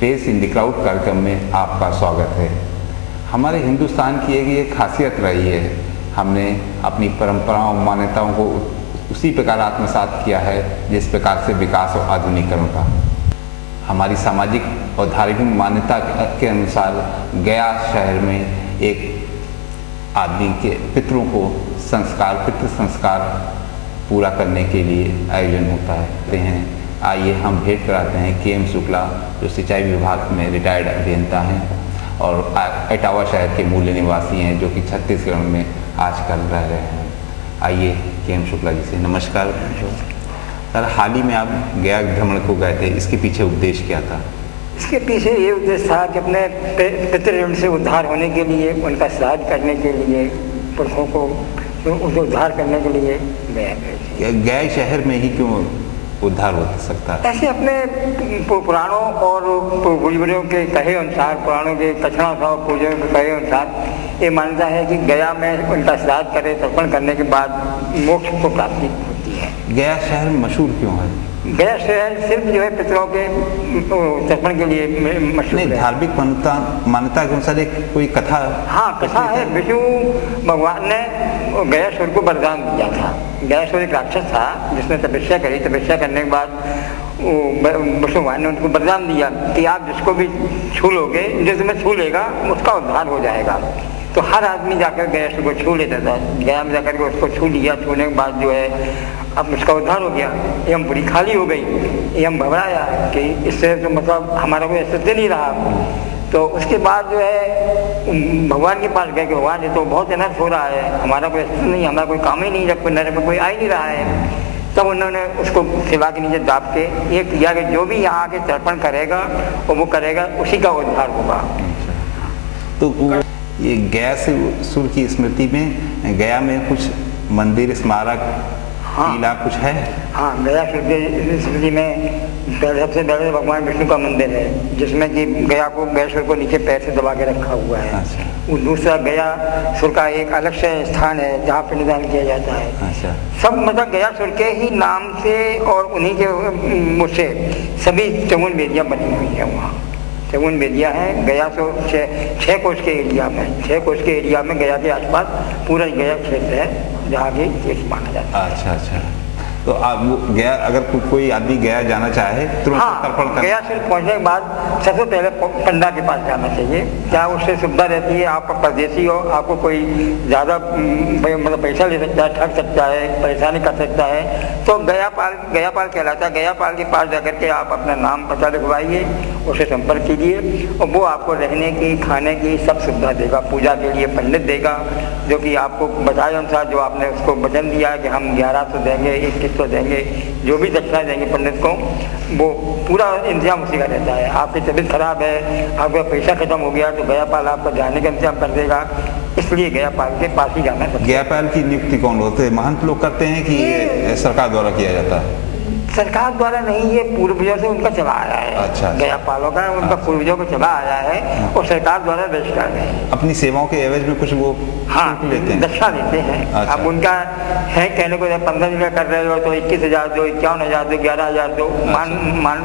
Face in the crowd कार्यक्रम में आपका स्वागत है। हमारे हिंदुस्तान की एक खासियत रही है, हमने अपनी परंपराओं मान्यताओं को उसी प्रकार आत्मसात किया है जिस प्रकार से विकास और आधुनिकीकरण का। हमारी सामाजिक और धार्मिक मान्यता के अनुसार गया शहर में एक आदमी के पितरों को पितृ संस्कार पूरा करने के लिए आयोजन होता है। आइए हम भेंट कराते हैं के.एम. शुक्ला, जो सिंचाई विभाग में रिटायर्ड अभियंता हैं और इटावा शहर के मूल निवासी हैं, जो कि छत्तीसगढ़ में आजकल रह रहे हैं। आइए के.एम. शुक्ला जी से नमस्कार। सर, हाल ही में आप गया भ्रमण को गए थे, इसके पीछे उद्देश्य क्या था? इसके पीछे ये उद्देश्य था कि अपने पितृ से उद्धार होने के लिए, उनका श्राद्ध करने के लिए, पुरखों को उद्धार करने के लिए गया शहर में ही क्यों उद्धार हो सकता है? ऐसे अपने पुराणों और बुजुर्गों के कहे अनुसार, पुराणों के कथनों और पूजों के कहे अनुसार ये मानता है कि गया में उनका श्राद्ध करे, तर्पण करने के बाद मोक्ष को प्राप्ति होती है। गया शहर मशहूर क्यों है? गया शहर सिर्फ जो है पितरों के तर्पण के लिए मशहूर है। धार्मिक मान्यता के अनुसार एक कोई कथा? हाँ, कथा है। विष्णु भगवान ने गयासुर को वरदान दिया था। गयासुर एक राक्षस था जिसने तपस्या करी। तपस्या करने के बाद विष्णु भगवान ने उनको वरदान दिया कि आप जिसको भी छू लोगे, जो तुम्हें छू लेगा उसका उद्धार हो जाएगा। तो हर आदमी जाकर गयासुर को छू लेता था। गया में जाकर के उसको छू लिया। छूने के बाद जो है अब उसका उद्धार हो गया। यम पूरी खाली हो गई। यम घबराया कि इससे तो मतलब हमारा कोई अस्तित्व नहीं रहा। तो उसके बाद जो है भगवान के पास गए कि भगवान, ये तो बहुत अनर्थ हो रहा है, हमारा कोई अस्तित्व नहीं, हमारा कोई काम ही नहीं, जब कोई नरक में कोई आ ही नहीं रहा है। तब उन्होंने उसको शिवा के नीचे दाब के ये किया कि जो भी यहाँ आके तर्पण करेगा और वो करेगा, उसी का उद्धार होगा। तो ये गया से सुर की स्मृति में गया में कुछ मंदिर, स्मारक, किला कुछ है? हाँ, गया स्मृति में सबसे पहले भगवान विष्णु का मंदिर है, जिसमें कि गया सुर को नीचे पैर से दबा के रखा हुआ है। अच्छा। दूसरा गया सुर का एक अलग से स्थान है जहाँ पे निदान किया जाता है। अच्छा। सब मतलब गया सुर के ही नाम से और उन्हीं के मुझसे सभी चौवन वेदियाँ बनी हुई है। वहाँ चौवन वेदियाँ हैं। गया तो 6 कोस के एरिया में, 6 कोस के एरिया में गया के आसपास पूरा गया क्षेत्र है जहाँ की तीर्थ माना जाता है। अच्छा अच्छा। तो आप गया, अगर कोई आदमी गया जाना चाहे तो हाँ, गया सिर्फ पहुँचने के बाद सबसे पहले पंडा के पास जाना चाहिए। क्या उससे सुविधा रहती है, आप परदेसी हो, आपको कोई ज़्यादा मतलब पैसा ले सकता है, ठग सकता है, परेशानी कर सकता है, तो गयापाल कहलाता है। गयापाल के पास जाकर के आप अपना नाम पता लिखवाइए, उससे संपर्क कीजिए और वो आपको रहने की, खाने की सब सुविधा देगा। पूजा के लिए पंडित देगा, जो कि आपको बताए अनुसार जो आपने उसको वचन दिया कि हम 1100 देंगे, 2100 देंगे, जो भी दक्षिणा देंगे पंडित को, वो पूरा इंतजाम उसी का रहता है। आपकी तबीयत खराब है, आपका पैसा खत्म हो गया, तो गयापाल आपका जाने का इंतजाम कर देगा। इसलिए गयापाल के पास ही जाना है। गयापाल की नियुक्ति कौन होते हैं? महंत लोग करते हैं कि सरकार द्वारा किया जाता है? सरकार द्वारा नहीं, ये पूर्वजों से उनका चला आया है। अच्छा। गयापालों का उनका पूर्वजों को चला आया है और सरकार द्वारा रजिस्टर्ड है। अपनी सेवाओं के एवज में कुछ वो लेते हैं, दक्षिणा देते हैं। अच्छा। अब उनका है कहने को 15 दिन कर रहे हो तो 21,000 दो, 51,000 दो, 11,000 दो।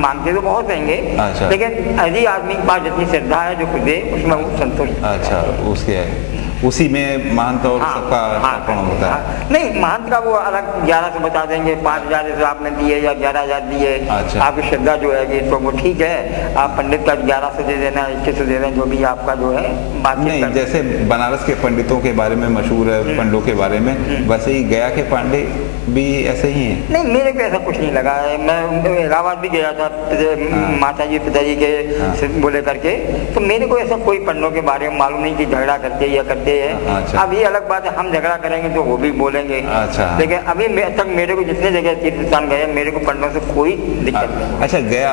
मांगते तो बहुत रहेंगे। अच्छा। लेकिन यदि आदमी के पास जितनी श्रद्धा है जो कुछ दे उसमें वो संतुष्ट। अच्छा, उसके उसी में महंत और सबका तर्पण होता है? नहीं, महंत का वो अलग 1100 बता देंगे, 5,000 जैसे आपने दिए या 11,000 दिए। अच्छा। आपकी श्रद्धा जो है तो वो ठीक है। आप पंडित का 1100 दे देना, 2100 दे देना, जो भी आपका जो है बाकी। नहीं, जैसे बनारस के पंडितों के बारे में मशहूर है, पंडों के बारे में, वैसे ही गया के पांडे भी ऐसे ही हैं? नहीं, मेरे को ऐसा कुछ नहीं लगा है। मैं इलाहाबाद भी गया था माता जी पिताजी के बोले करके, तो मेरे को ऐसा कोई पंडों के बारे में मालूम नहीं कि झगड़ा करते या करते है। अच्छा। अब ये अलग बात है, हम झगड़ा करेंगे तो वो भी बोलेंगे। अच्छा। लेकिन अभी तक मेरे को जितने जगह तीर्थ स्थान गए, मेरे को पंडों से कोई दिक्कत नहीं। अच्छा, गया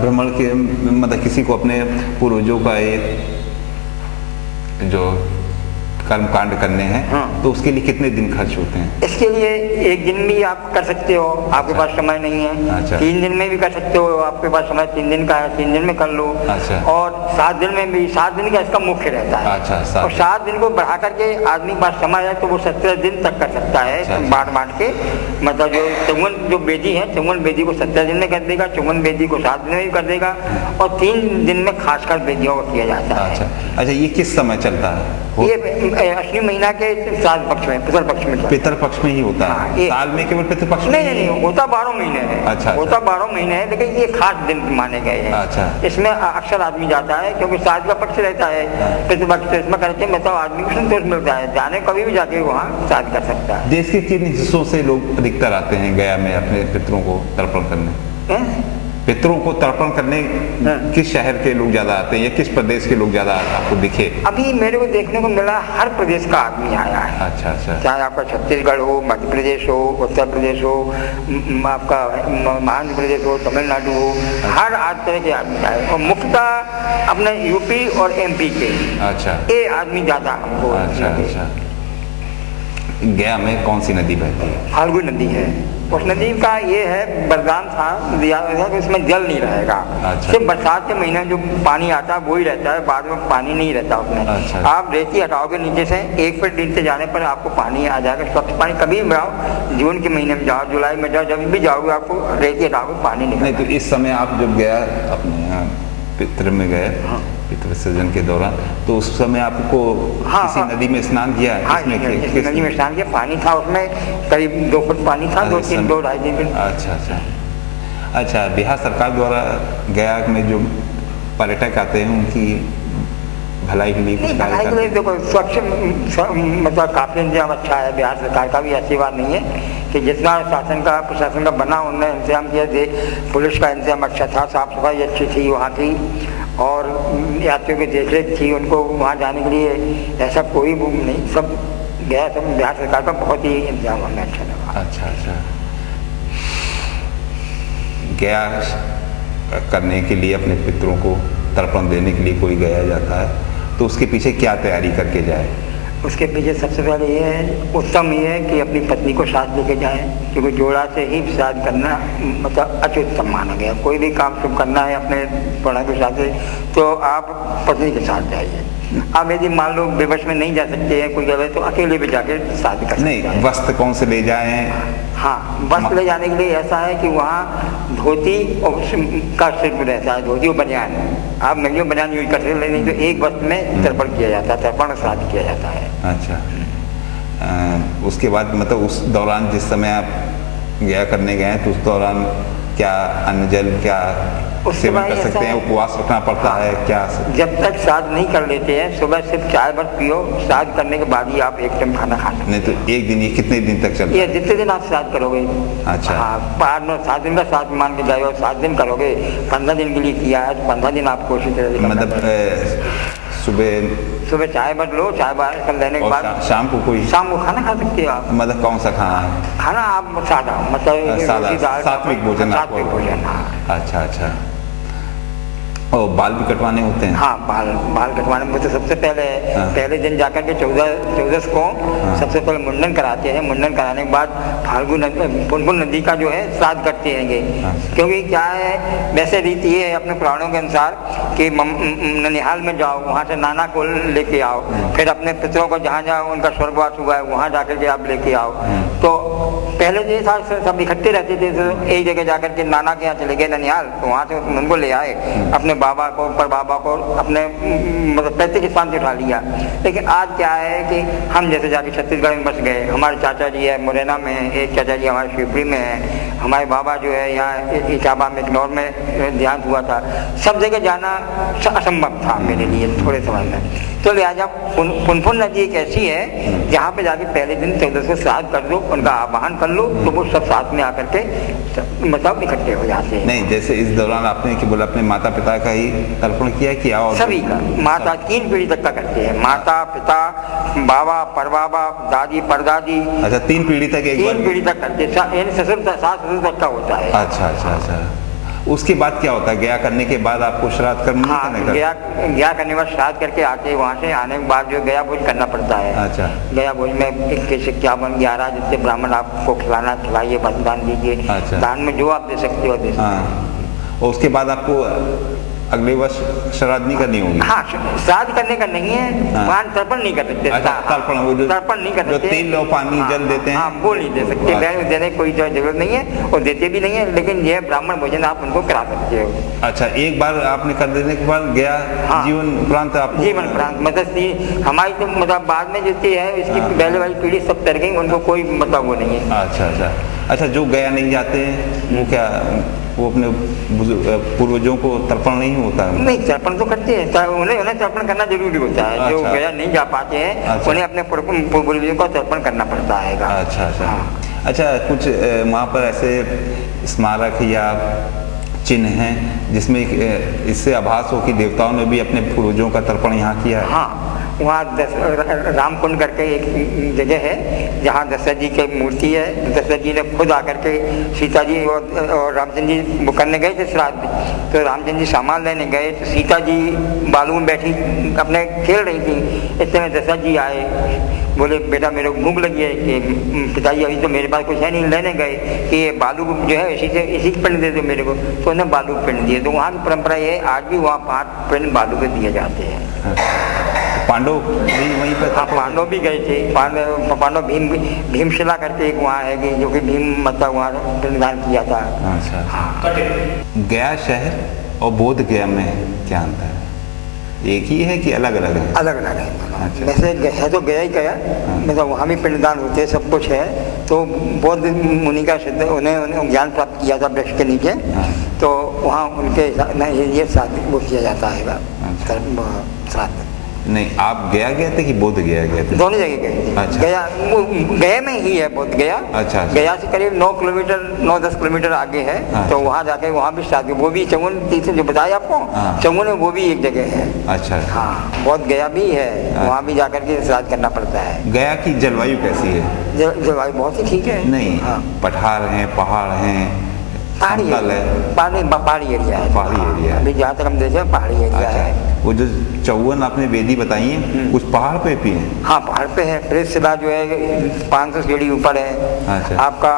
भ्रमण के मतलब किसी को अपने पूर्वजों का एक जो कर्म कांड करने हैं, हाँ। तो उसके लिए कितने दिन खर्च होते हैं? इसके लिए एक दिन भी आप कर सकते हो, आपके पास समय नहीं है। अच्छा। 3 दिन में भी कर सकते हो, आपके पास समय 3 दिन का है, 3 दिन में कर लो। अच्छा। और 7 दिन में भी, 7 दिन का इसका मुख्य रहता है। अच्छा, और 7 दिन को बढ़ा करके आदमी के पास समय है तो वो 17 दिन तक कर सकता है। अच्छा। बांट के, मतलब जो 54 जो बेदी है, 54 बेदी को 17 दिन में कर देगा, 54 बेदी को 7 दिन में भी कर देगा, और 3 दिन में खासकर बेदियों को किया जाता है। अच्छा, ये किस समय चलता है? ये अश्विनी महीना के श्राद्ध पक्ष में, पितर पक्ष में। पितर पक्ष में ही होता है? हाँ, साल में केवल पितर पक्ष में? नहीं, होता 12 महीने है। अच्छा, होता 12 महीने है, लेकिन ये खास दिन माने गए हैं। अच्छा। इसमें अक्सर आदमी जाता है, क्योंकि श्राद्ध का पक्ष रहता है, पितर पक्ष, इसमें करते मतलब आदमी को संतोष मिलता है, जाने कभी भी जाके वहाँ श्राद्ध कर सकता है। देश के किन हिस्सों से लोग अधिकतर आते हैं गया में अपने पितरों को तर्पण करने? पितरों को तर्पण करने किस शहर के लोग ज्यादा आते हैं या किस प्रदेश के लोग ज्यादा आपको दिखे? अभी मेरे को देखने को मिला हर प्रदेश का आदमी आया है। अच्छा, अच्छा। चाहे आपका छत्तीसगढ़ हो, मध्य प्रदेश हो, उत्तर प्रदेश हो, आपका आंध्र प्रदेश हो, तमिलनाडु हो, हर तरह के आदमी आए, और मुख्यतः अपने यूपी और एमपी के। अच्छा। ये आदमी ज्यादा हमको। अच्छा। गया में कौन सी नदी बहती है? फाल्गु नदी है। उस नदी का ये है वरदान था दिया था कि इसमें जल नहीं रहेगा। अच्छा। सिर्फ बरसात के महीने में जो पानी आता है वो ही रहता है, बाद में पानी नहीं रहता उसमें। अच्छा। आप रेती हटाओगे नीचे से, 1 फीट नीचे जाने पर आपको पानी आ जाएगा, स्वच्छ पानी। कभी भी जाओ, जून के महीने में जाओ, जुलाई में जाओ, जब भी जाओगे आपको रेती हटाओगे पानी नहीं। तो इस समय आप जब गया अपने यहाँ पितृ में गए, पितृ विसर्जन के दौरान, तो उस समय आपको किसी नदी में स्नान किया? नदी में स्नान किया, पानी था उसमें करीब 2 फुट पानी था, 2-2.5 दिन। अच्छा। बिहार सरकार द्वारा गया में जो पर्यटक आते हैं उनकी भलाई के लिए कुछ कार्य करते हैं? देखो, स्वच्छ मतलब काफी इंतजाम अच्छा है बिहार सरकार का भी। ऐसी बात नहीं है कि जितना शासन का प्रशासन का बना उन्होंने इंतजाम किया थे। पुलिस का इंतजाम अच्छा था, साफ सफाई अच्छी थी वहाँ की, और यात्रियों की देखरेख थी। उनको वहाँ जाने के लिए ऐसा कोई नहीं, सब गया, सब बिहार सरकार का बहुत ही इंतजाम हमें अच्छा लगा। अच्छा। गया करने के लिए अपने पितरों को तर्पण देने के लिए कोई गया जाता है, तो उसके पीछे क्या तैयारी करके जाए? उसके पीछे सबसे पहले ये है, उत्तम ये है कि अपनी पत्नी को साथ लेके जाए, क्योंकि जोड़ा से ही श्राद्ध करना मतलब अत्युत्तम माना गया। कोई भी काम शुभ करना है अपने पढ़ा के साथ तो आप पत्नी के साथ जाइए। आप यदि मान लो विवश में नहीं जा सकते हैं कोई जगह, तो अकेले भी जाके शादी कर सकते हैं। नहीं, वस्त्र कौन से ले जाएं? हाँ, वस्त्र ले जाने के लिए ऐसा है कि वहाँ धोती और का सिर्फ रहता है, धोती और बनियान। आप नहीं बनियान यूज कर सकते, नहीं तो एक वस्त्र में तर्पण किया जाता है, तर्पण श्राद्ध किया जाता है। अच्छा। उसके बाद मतलब उस दौरान जिस समय आप गया करने गए तो उस दौरान क्या अन्न जल क्या सेवन कर सकते हैं? उपवास रखना पड़ता है क्या? जब तक श्राद्ध नहीं कर लेते हैं, सुबह सिर्फ चाय बस पियो, श्राद्ध करने के बाद ही आप एक टाइम खाना खा सकते हैं। नहीं तो एक दिन, ये कितने दिन तक चलता है? ये जितने दिन आप श्राद्ध करोगे। अच्छा। हाँ, 7 दिन का श्राद्ध मान के जाओ, 7 दिन करोगे, 15 दिन के लिए किया है तो 15 दिन आप कोशिश करें। मतलब सुबह चाय बस लो, चाय कर लेने के बाद शाम को खाना खा सकते हो आप। मतलब कौन सा खाना है? खाना आप सादा, मतलब सात्विक भोजन। अच्छा। और बाल भी कटवाने होते हैं? हाँ, बाल कटवाने में तो सबसे पहले दिन जाकर के 14 को सबसे पहले मुंडन कराते हैं। मुंडन कराने के बाद पुनपुन नदी का जो है श्राद्ध करते हैं। क्योंकि क्या है, वैसे रीति ये है अपने पुराणों के अनुसार कि ननिहाल में जाओ, वहाँ से नाना को लेके आओ, फिर अपने पितरों को जहाँ जहाँ उनका स्वर्गवास हुआ है वहाँ जाकर के आप लेके आओ। तो पहले जो था सब इकट्ठे रहते थे, तो एक जगह जाकर के नाना के यहाँ चले गए ननिहाल, तो वहाँ से उनको ले आए, अपने बाबा को, पर बाबा को अपने मतलब पैसे के साथ उठा लिया। लेकिन आज क्या है कि हम जैसे जाके छत्तीसगढ़ में बस गए, हमारे चाचा जी है मुरैना में, एक चाचा जी हमारे शिवपुरी में है, हमारे बाबा जो है यहाँ इटाबा में इंदौर में देहांत हुआ था। सब जगह जाना असंभव था मेरे लिए थोड़े समय में। तो लिहाजा पुनपुन नदी एक ऐसी है जहाँ पे जाके पहले दिन 14 को श्राद्ध कर दो, उनका आवाहन कर लो, तो वो सब साथ में आकर के मतलब इकट्ठे हो जाते हैं। नहीं, जैसे इस दौरान आपने कि बोला अपने माता पिता का ही तर्पण किया कि और सभी का? माता 3 पीढ़ी तक का करते हैं, माता पिता, बाबा परबाबा, दादी परदादी। अच्छा, 3 पीढ़ी तक? 3 पीढ़ी तक करते हैं, यानी ससुर सास ससुर तक का होता है। अच्छा। उसके बाद क्या होता है? गया करने के बाद आपको श्राद्ध कर्म नहीं हाँ, करने का? गया करने के बाद श्राद्ध करके आके वहाँ से आने के बाद जो गया भोज करना पड़ता है। अच्छा। गया भोज में 21 51 11 जितने ब्राह्मण आपको खिलाना खिलाइए, दान दीजिए। अच्छा। दान में जो आप दे सकते हो दे सकते हो। हाँ, और उसके बाद आपको अगले वर्ष श्राद्ध नहीं करनी होगी? हाँ, श्राद्ध करने का नहीं है। हाँ। वहाँ तर्पण नहीं कर सकते। अच्छा, तर्पण नहीं कर जो सकते। तेल और पानी जल देते हैं, हाँ, वो नहीं दे सकते। अच्छा। देने की कोई जरूरत नहीं है और देते भी नहीं है, लेकिन यह ब्राह्मण भोजन आप उनको करा सकते हो। अच्छा, एक बार आपने कर देने के बाद गया हाँ। जीवन प्रांत आप जीवन प्रांत मतलब हमारी तो मतलब बाद में जो है इसकी हाँ। पहले वाली पीढ़ी सब तर गई, उनको कोई मतलब वो नहीं है। अच्छा अच्छा अच्छा। जो गया नहीं जाते हैं वो क्या, वो अपने पूर्वजों को तर्पण नहीं होता? नहीं, तर्पण तो करते हैं, उन्हें तर्पण करना जरूरी होता है। जो अच्छा। गया नहीं जा पाते हैं, अच्छा। उन्हें अपने पूर्वजों को तर्पण करना पड़ता है। अच्छा अच्छा। हाँ। अच्छा, कुछ वहाँ पर ऐसे स्मारक या चिन्ह हैं जिसमें इससे आभास हो कि देवताओं ने भी अपने पूर्वजों का तर्पण यहाँ किया है? हाँ, वहाँ रामकुंड करके एक जगह है जहाँ दशरथ जी की मूर्ति है। दशरथ जी ने खुद आकर के सीता जी और रामचंद्र जी वो करने गए थे श्राद्ध, तो रामचंद्र जी सामान लेने गए तो सीता जी बालू में बैठी अपने खेल रही थी। इस समय दशरथ जी आए, बोले बेटा मेरे को भूख लगी है कि पिताजी अभी तो मेरे पास कुछ है नहीं। लेने गए कि ये बालू जो है इसी पिंड दे दो मेरे को, तो उन्हें बालू पिंड दिए। तो वहाँ की परंपरा ये है, आज भी वहाँ 5 पिंड बालू के दिए जाते हैं। पांडव भी वहीं पर? हाँ, पांडव भी गए थे। पांडव भीमशिला करके एक वहाँ है कि जो कि भीम मतलब वहाँ पिंडदान किया था। अच्छा। हाँ। गया शहर और बोध गया में क्या अंतर है? एक ही है कि अलग अलग है? अलग अलग है। अच्छा। वैसे है तो गया ही गया, मतलब वहाँ भी पिंडदान होते हैं, सब कुछ है। तो बौद्ध मुनि का सिद्ध उन्हें ज्ञान प्राप्त किया था वृक्ष के नीचे, तो वहाँ उनके ये श्राद्ध वो किया जाता है श्राद्ध। नहीं, आप गया गए थे कि बोध गया गए थे? दोनों जगह गए थे। अच्छा। गया में ही है बोध गया। अच्छा। गया से करीब 9-10 किलोमीटर आगे है। अच्छा। तो वहाँ जाके वहाँ भी श्राद्ध, वो भी चंगुन तीर्थ जो बताया आपको, हाँ। चंगुन वो भी एक जगह है। अच्छा। हाँ, बोध गया भी है, वहाँ भी जाकर के श्राद्ध करना पड़ता है। गया की जलवायु कैसी है? जलवायु बहुत ही ठीक है। नहीं, हाँ। पठार हैं, पहाड़ हैं, पहाड़ी समतल है? पहाड़ी एरिया है। पहाड़ी एरिया है। अभी जहाँ तक हम देखे पहाड़ी एरिया है। वो जो 54 आपने वेदी बताई है कुछ पहाड़ पे भी है? हाँ, पहाड़ पे है। प्रेतशिला जो है 500 सीढ़ी ऊपर है। अच्छा। आपका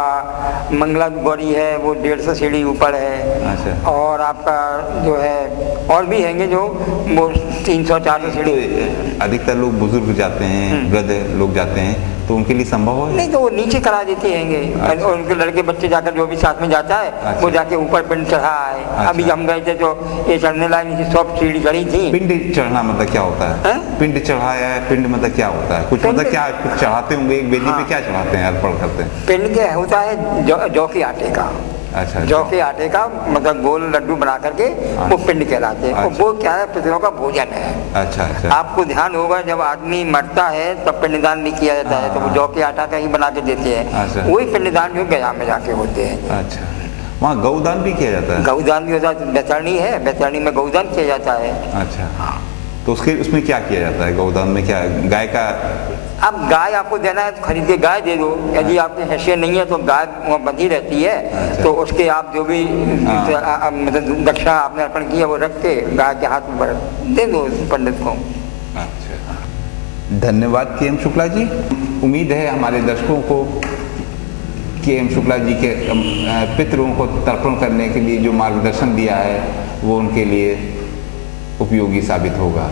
मंगला गौरी है वो 150 सीढ़ी ऊपर है। अच्छा। और आपका जो है और भी हैंगे जो वो 300-400 सीढ़ी। अधिकतर लोग बुजुर्ग जाते हैं, वृद्ध लोग जाते हैं, तो उनके लिए संभव है? नहीं, तो वो नीचे करा देते हैंगे। अच्छा। और उनके लड़के बच्चे जाकर जो भी साथ में जाता है, अच्छा। वो जाके ऊपर पिंड चढ़ा है। अच्छा। अभी हम गए थे तो ये चढ़ने लायक 100 सीढ़ी चढ़ी थी। पिंड चढ़ना मतलब क्या होता है? पिंड चढ़ाया है, पिंड मतलब क्या होता है? कुछ मतलब क्या कुछ चढ़ाते होंगे? एक वेदी पे क्या चढ़ाते हैं, अर्पण करते हैं? पिंड क्या होता है? जौ के आटे का। अच्छा। जौ के आटे का मतलब गोल लड्डू बना करके वो पिंड कहलाते हैं। और वो क्या है? पितरों का भोजन है। अच्छा अच्छा। आपको ध्यान होगा जब आदमी मरता है तब पिंडदान भी किया जाता है, तो वो जौ के आटा का ही बना के देते हैं। अच्छा। वही पिंडदान जो गया में जाके होते हैं। अच्छा। वहाँ गौदान भी किया जाता है? गौदान भी होता है। बैतरणी है, बैतरणी में गौदान किया जाता है। अच्छा। तो उसमें क्या किया जाता है? गौदान में क्या, गाय का? अब गाय आपको देना है तो खरीद के गाय दे दो। यदि आपकी हैसियत नहीं है तो गाय वहाँ बंधी रहती है। अच्छा। तो उसके आप जो भी मतलब दक्षिणा आपने अर्पण किया वो रख के गाय के हाथ में दे दो पंडित को। अच्छा, धन्यवाद के एम शुक्ला जी। उम्मीद है हमारे दर्शकों को के एम शुक्ला जी के पितरों को तर्पण करने के लिए जो मार्गदर्शन दिया है वो उनके लिए उपयोगी साबित होगा।